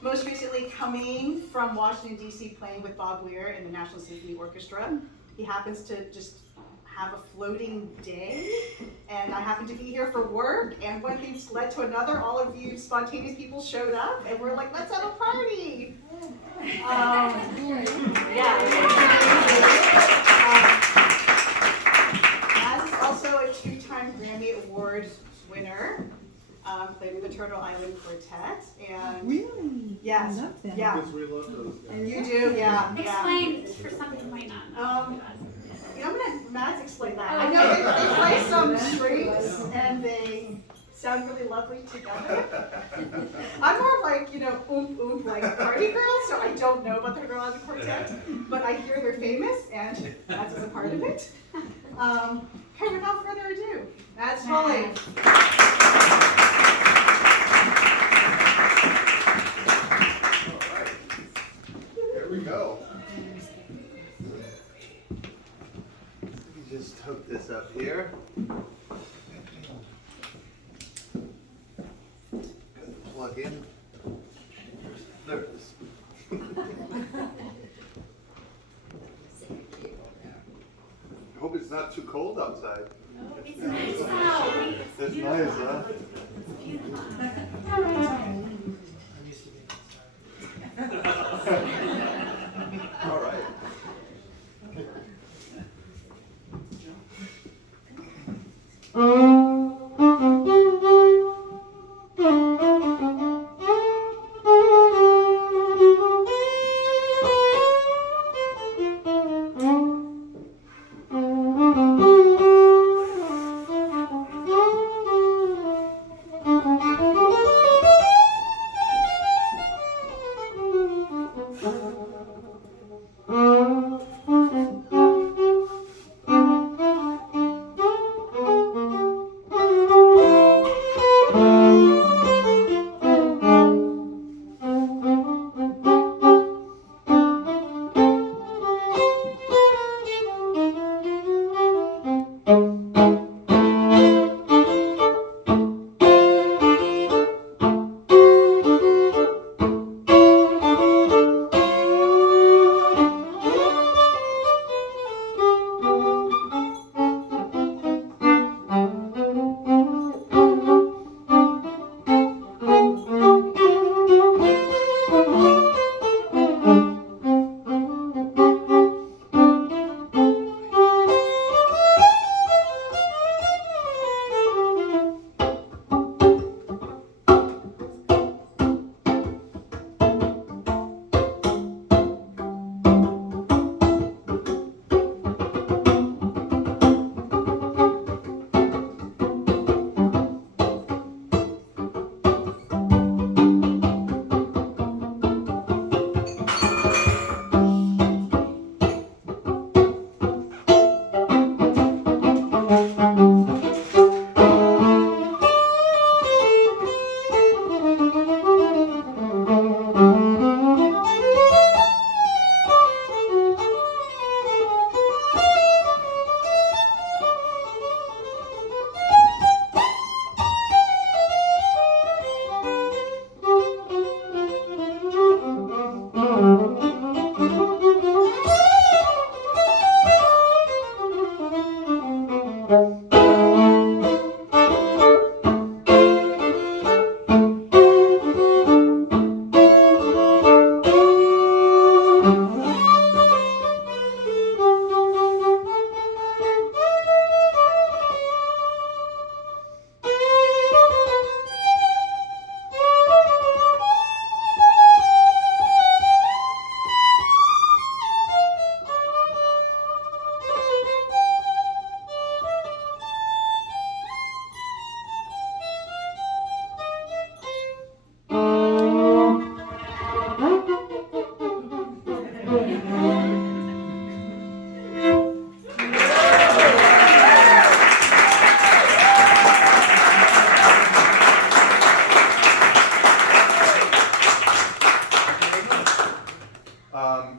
most recently coming from Washington, D.C., playing with Bob Weir in the National Symphony Orchestra. He happens to just have a floating day, and I happen to be here for work, and one thing led to another. All of you spontaneous people showed up, and we're like, let's have a party. Maz is also a two-time Grammy Award winner. Played with the Turtle Island Quartet, and really, yes, I love them. yeah, Because we love those guys. you do, yeah. Explain for some who might not know. You know, I'm gonna let Mads explain that. I know they play some strings and they sound really lovely together. I'm more of like, you know, like party girl, so I don't know about the Turtle Island Quartet, but I hear they're famous and Mads is a part of it. Okay, without further ado, Mads Foley. Here we go. Just hook this up here. Plug in. There it is. I hope it's not too cold outside. It's nice out. It's nice, huh? All right.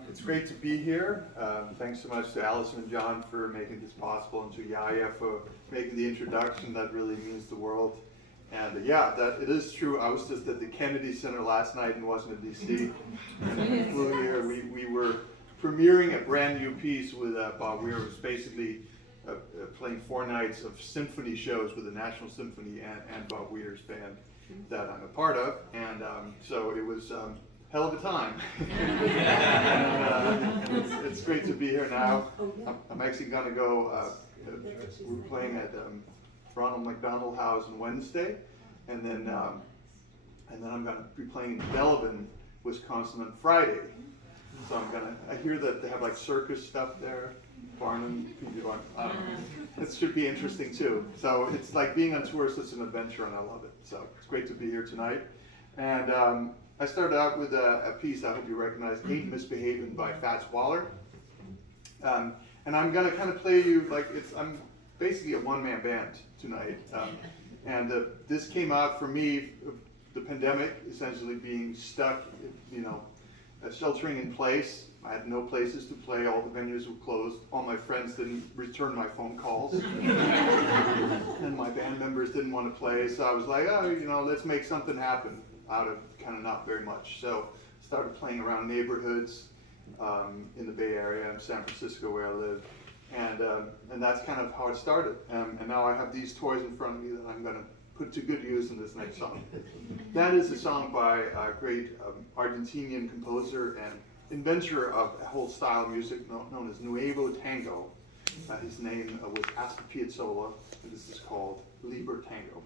It's great to be here. Thanks so much to Allison and John for making this possible, and to Yaya for making the introduction. That really means the world. And yeah, that it is true. I was just at the Kennedy Center last night in Washington, D.C. And we flew here. We were premiering a brand new piece with Bob Weir. It was basically playing 4 nights of symphony shows with the National Symphony and Bob Weir's band that I'm a part of. And so it was hell of a time. And it's great to be here now. I'm actually going to go, we're playing at Ronald McDonald House on Wednesday, and then I'm going to be playing in Delavan, Wisconsin on Friday. So I hear that they have like circus stuff there, Barnum, it should be interesting too. So it's like being on tour is such an adventure, and I love it. So it's great to be here tonight. And I started out with a piece I hope you recognize, Ain't Misbehavin' by Fats Waller. And I'm gonna kind of play you like I'm basically a one-man band tonight. This came out for me, the pandemic, essentially being stuck, sheltering in place. I had no places to play, all the venues were closed, all my friends didn't return my phone calls, and my band members didn't want to play, so I was like, let's make something happen out of kind of not very much. So started playing around neighborhoods in the Bay Area, in San Francisco where I live, and that's kind of how it started. And now I have these toys in front of me that I'm going to put to good use in this next song. That is a song by a great Argentinian composer and inventor of a whole style of music known as Nuevo Tango. His name was Astor Piazzolla, and this is called Liber Tango.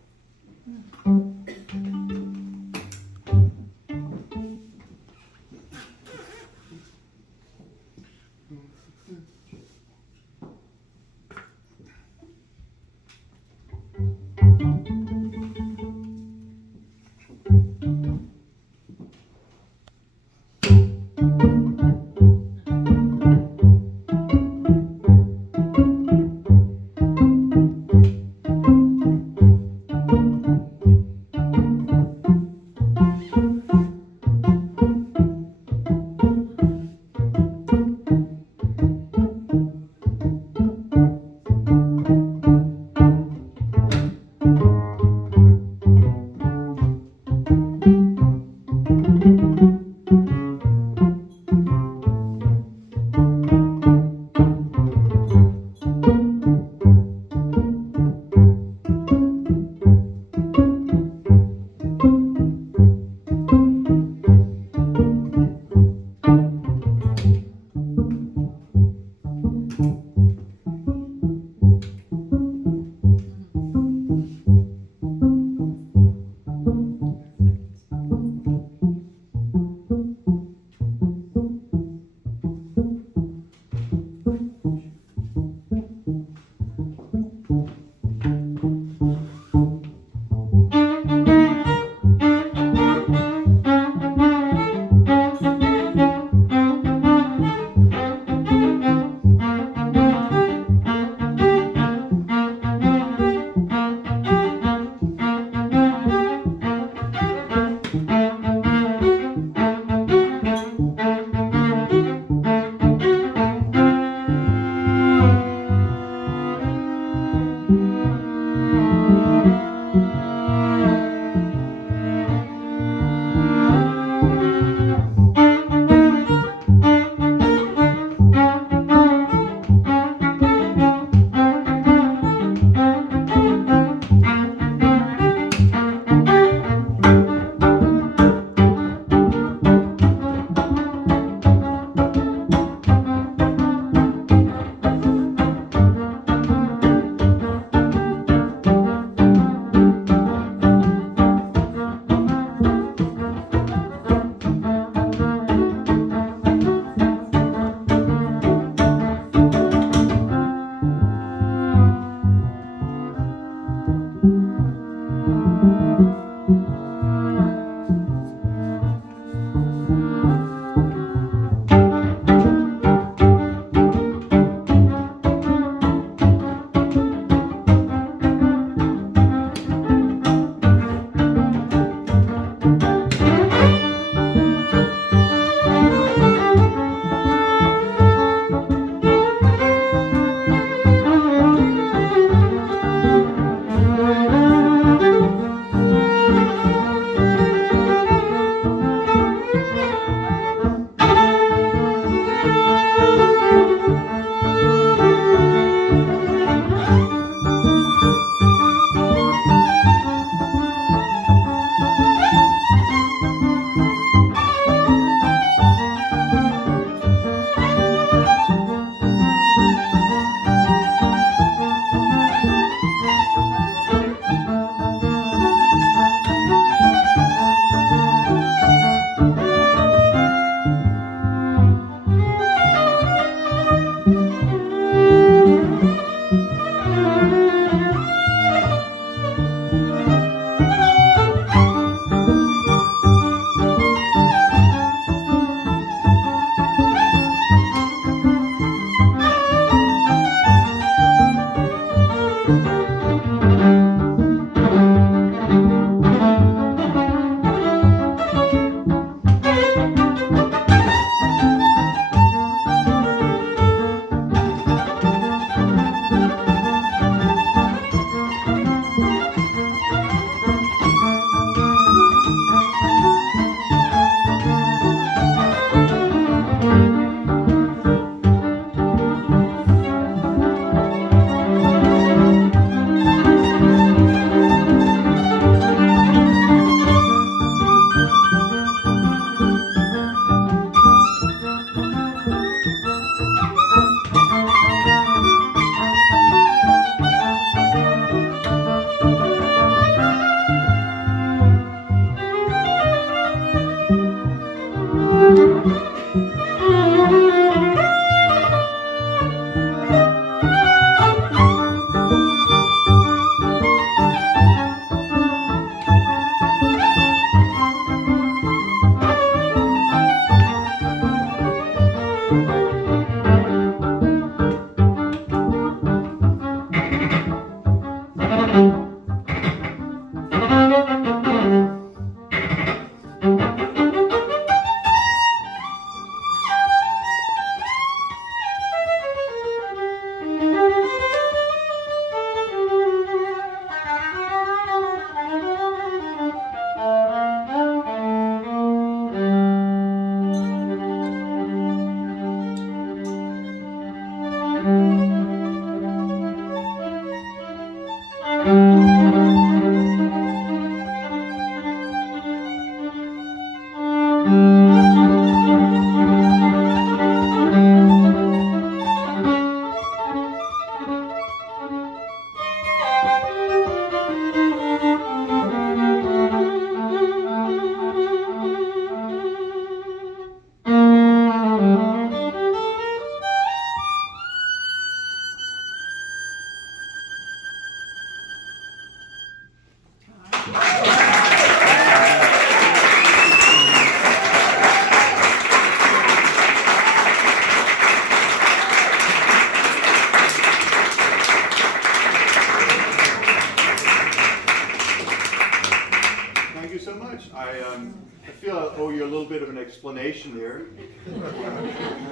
I feel I owe you a little bit of an explanation here. What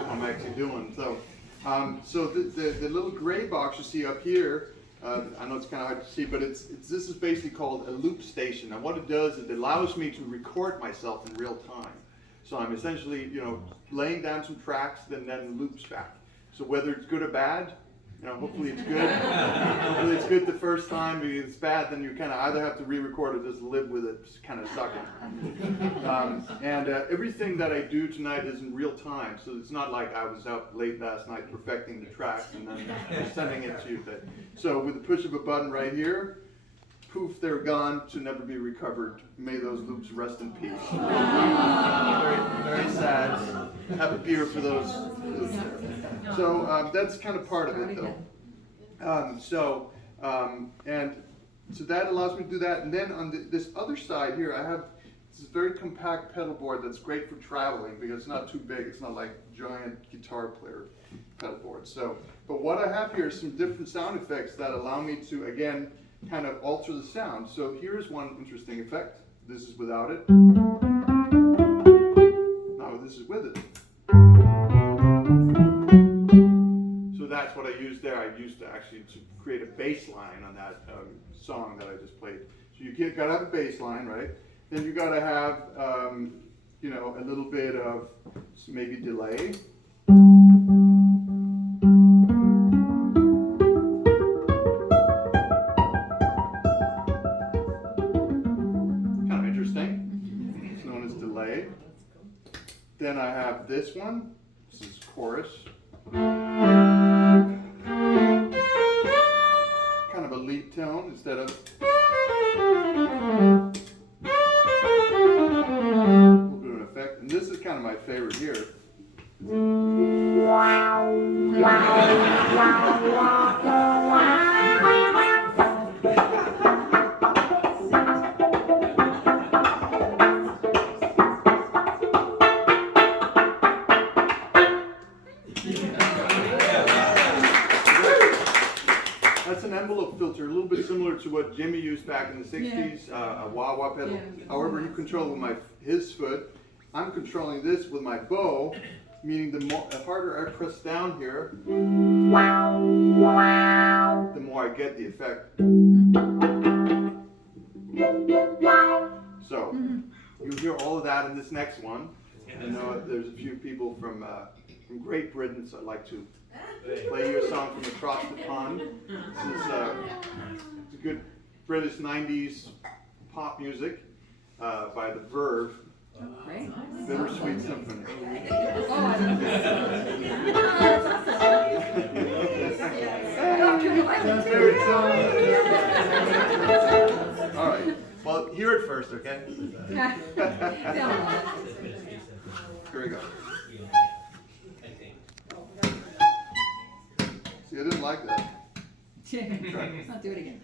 I'm actually doing. So, the little gray box you see up here, I know it's kind of hard to see, but this is basically called a loop station. And what it does is it allows me to record myself in real time. So I'm essentially, laying down some tracks, then loops back. So whether it's good or bad, hopefully it's good. Hopefully it's good the first time. If it's bad, then you kind of either have to re-record or just live with it, just kind of suck it. Everything that I do tonight is in real time, so it's not like I was up late last night perfecting the tracks and then sending it to you. So with the push of a button right here, poof, they're gone to never be recovered. May those loops rest in peace. Very, very sad. Have a beer for those loops. So that's kind of part of it, though. So that allows me to do that. And then on this other side here, I have this very compact pedal board that's great for traveling because it's not too big. It's not like a giant guitar player pedal board. But what I have here is some different sound effects that allow me to, again, kind of alter the sound. So here's one interesting effect. This is without it. Now this is with it. So that's what I used there. I used to create a bass line on that song that I just played. So you gotta have a bass line, right? Then you gotta have a little bit of maybe delay. Then I have this one. This is chorus. Kind of a lead tone instead of. A little bit of an effect. And this is kind of my favorite here. That's an envelope filter, a little bit similar to what Jimmy used back in the 60s, a wah-wah pedal. Yeah. However, you control it with his foot. I'm controlling this with my bow, meaning the harder I press down here, the more I get the effect. So, you'll hear all of that in this next one. I know there's a few people from Great Britain, so I'd like to play you a song from across the pond. This is a good British 90s pop music by The Verve. Great. Bittersweet Symphony. All right. Well, hear it first, okay? Here we go. See, I didn't like that. Let's do it again.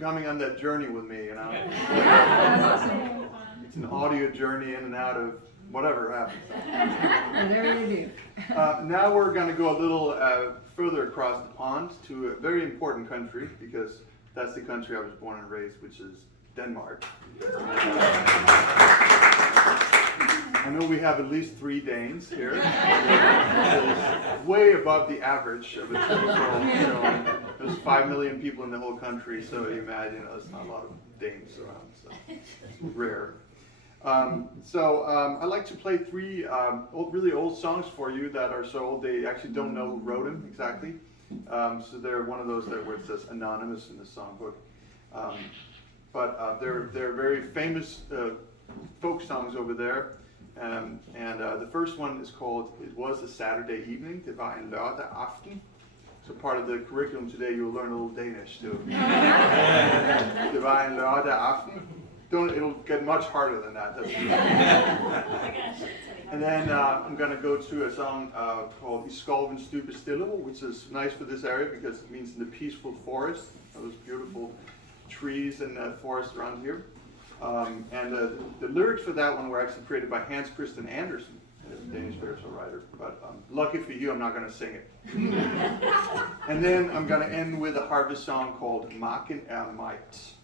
coming on that journey with me, you know. That's awesome. It's an audio journey in and out of whatever happens. Whatever you do. Now we're going to go a little further across the pond to a very important country, because that's the country I was born and raised, which is Denmark. I know we have at least 3 Danes here, which is way above the average of a typical, there's 5 million people in the whole country, so you imagine there's not a lot of Danes around, so it's rare. I like to play 3 really old songs for you that are so old they actually don't know who wrote them exactly. So they're one of those where it says anonymous in the songbook. They're very famous folk songs over there. The first one is called "It Was a Saturday Evening." Det var en lørdag aften. So part of the curriculum today, you'll learn a little Danish too. Det var en lørdag aften. It'll get much harder than that. And then I'm going to go to a song called "I skoven stupe stille," which is nice for this area because it means in the peaceful forest. Those beautiful trees and forest around here. The lyrics for that one were actually created by Hans Christian Andersen, a Danish lyrical writer. But lucky for you, I'm not going to sing it. And then I'm going to end with a harvest song called "Marken Might."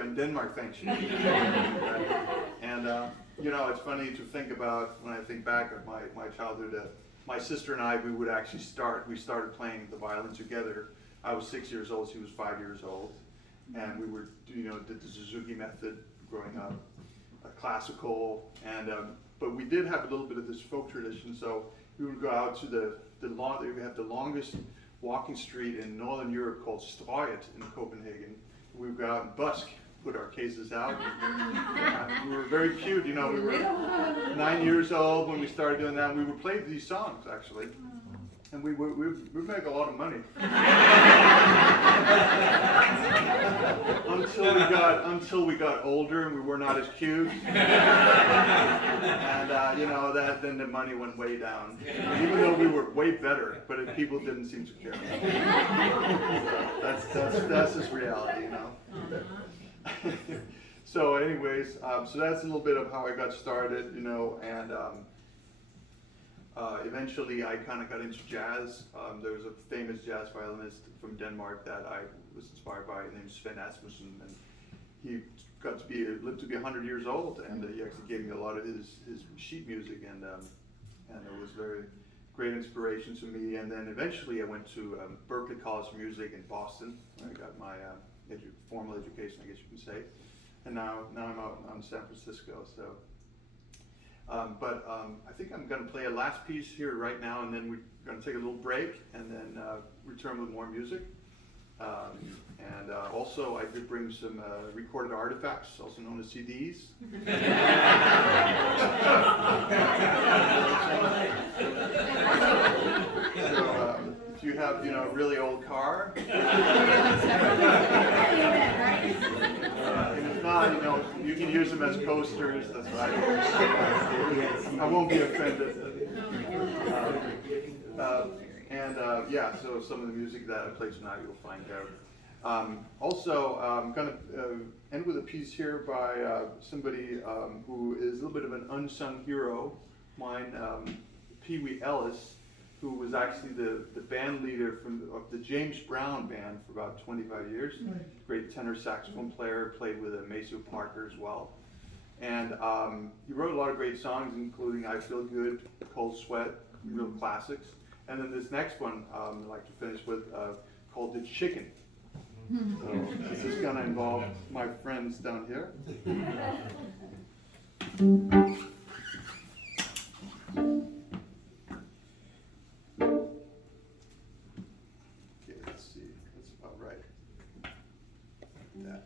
you, and Denmark thanks you. And you know, it's funny to think about when I think back of my childhood. My sister and I, we started playing the violin together. I was 6 years old, she was 5 years old, and we were, you know, did the Suzuki method growing up, classical, and but we did have a little bit of this folk tradition. So we would go out to we have the longest walking street in Northern Europe called Strøget in Copenhagen. We would go out and busk, put our cases out. We were very cute, you know, we were 9 years old when we started doing that. We would play these songs, actually. And we make a lot of money. until we got older and we were not as cute. And you know, then the money went way down. Even though we were way better, but people didn't seem to care. That's just reality, you know. So anyways, so that's a little bit of how I got started, you know, and eventually I kind of got into jazz. There was a famous jazz violinist from Denmark that I was inspired by, named Sven Asmussen, and he lived to be 100 years old, and he actually gave me a lot of his sheet music, and it was very great inspiration to me. And then eventually I went to Berklee College of Music in Boston, where I got my formal education, I guess you can say. And now I'm out in San Francisco. So, I think I'm going to play a last piece here right now, and then we're going to take a little break, and then return with more music. Also, I did bring some recorded artifacts, also known as CDs. So, if you have, you know, a really old car, and if not, you know, you can use them as coasters. That's right. I won't be offended. Yeah, so some of the music that I play tonight you'll find out. Also, I'm going to end with a piece here by somebody who is a little bit of an unsung hero of mine, Pee Wee Ellis, who was actually the band leader of the James Brown band for about 25 years. Right. Great tenor saxophone player, played with Maceo Parker as well. And he wrote a lot of great songs, including I Feel Good, Cold Sweat, real classics. And then this next one I'd like to finish with, called The Chicken. So this is going to involve my friends down here. Okay, let's see. That's about right. Like that.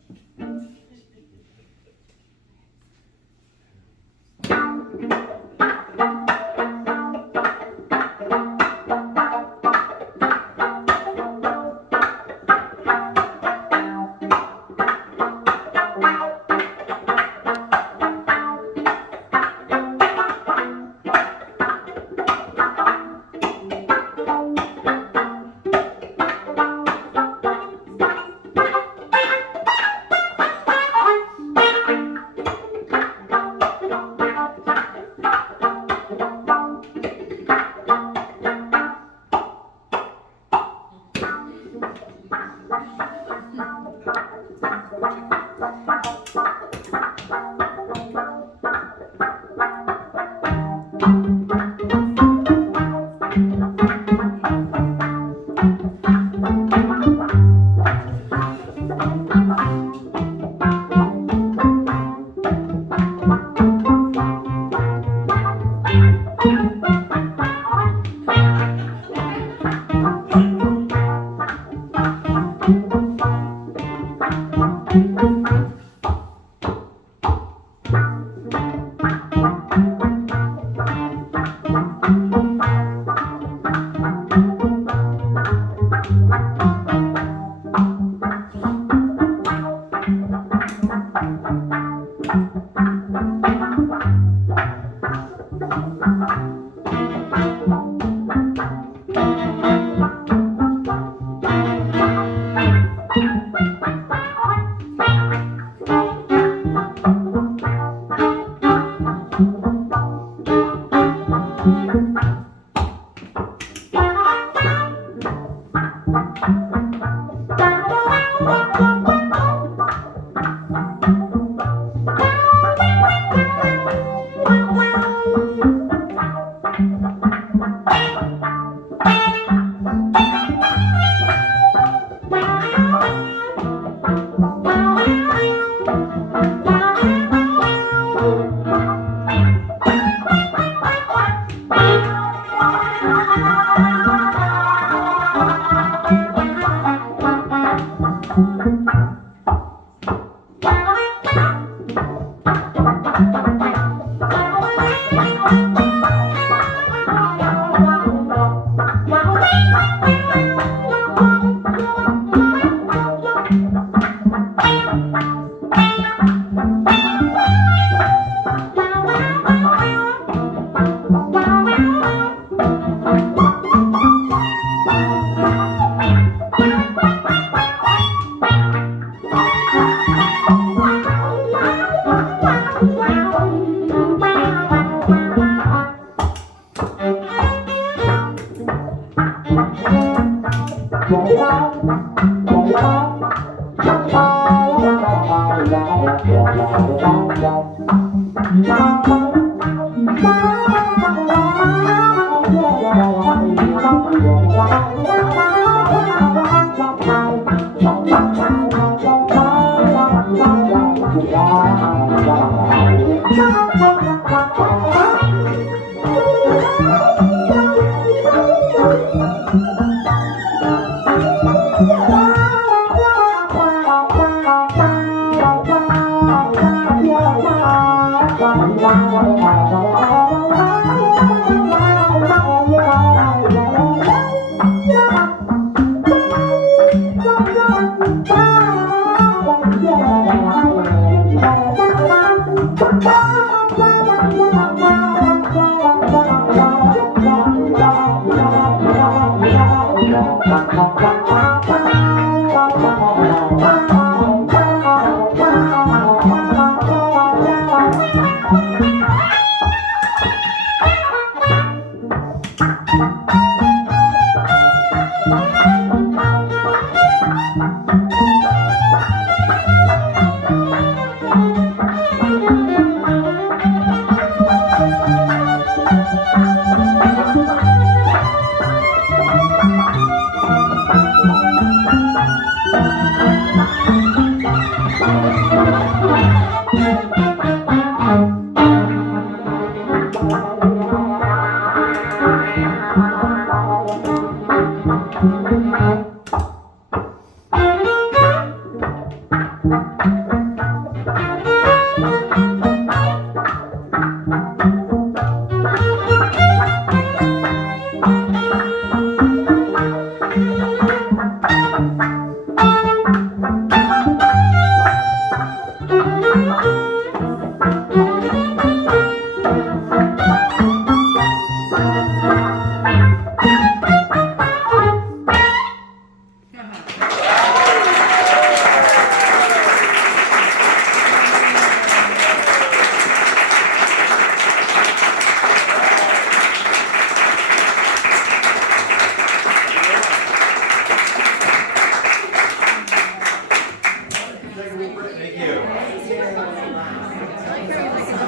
la, la.